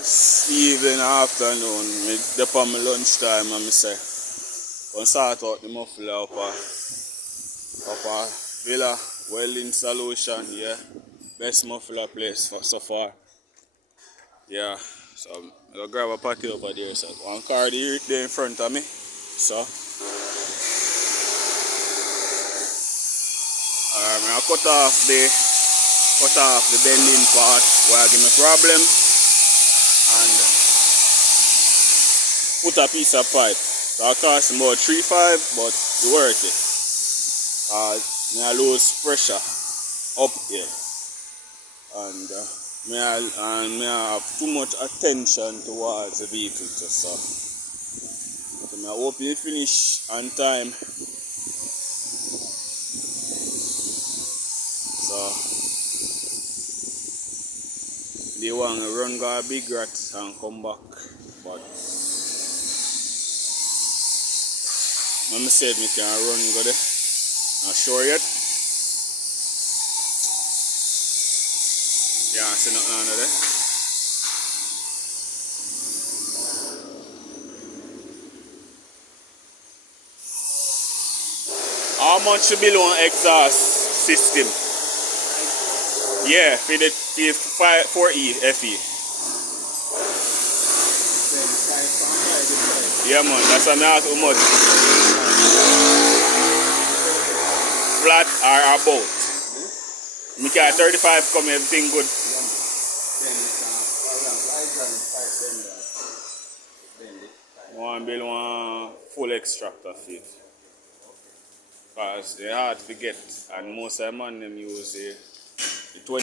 Evening, afternoon, me dep on my lunchtime and me say, gonna sort out the muffler up a Villa welding solution, yeah. Best muffler place for so far. Yeah. So I'm gonna grab a patty over there. So one car there in front of me. So I'm gonna cut off the bending part where I give me problem and put a piece of pipe. So it cost about 3.5, but it's worth it. I lose pressure up here, and me have too much attention towards the vehicle. So I hope you finish on time. So they want to run go a big rat and come back, but when I said me can run go there, not sure yet. Yeah, I see nothing under there. How much you bill on exhaust system? Yeah, for the 4E FE. Yeah man, that's what I ask how much. Flat or about. Me can 35 come everything good. One bill one full extractor fit. Because they're hard to get and most of the man them use the 20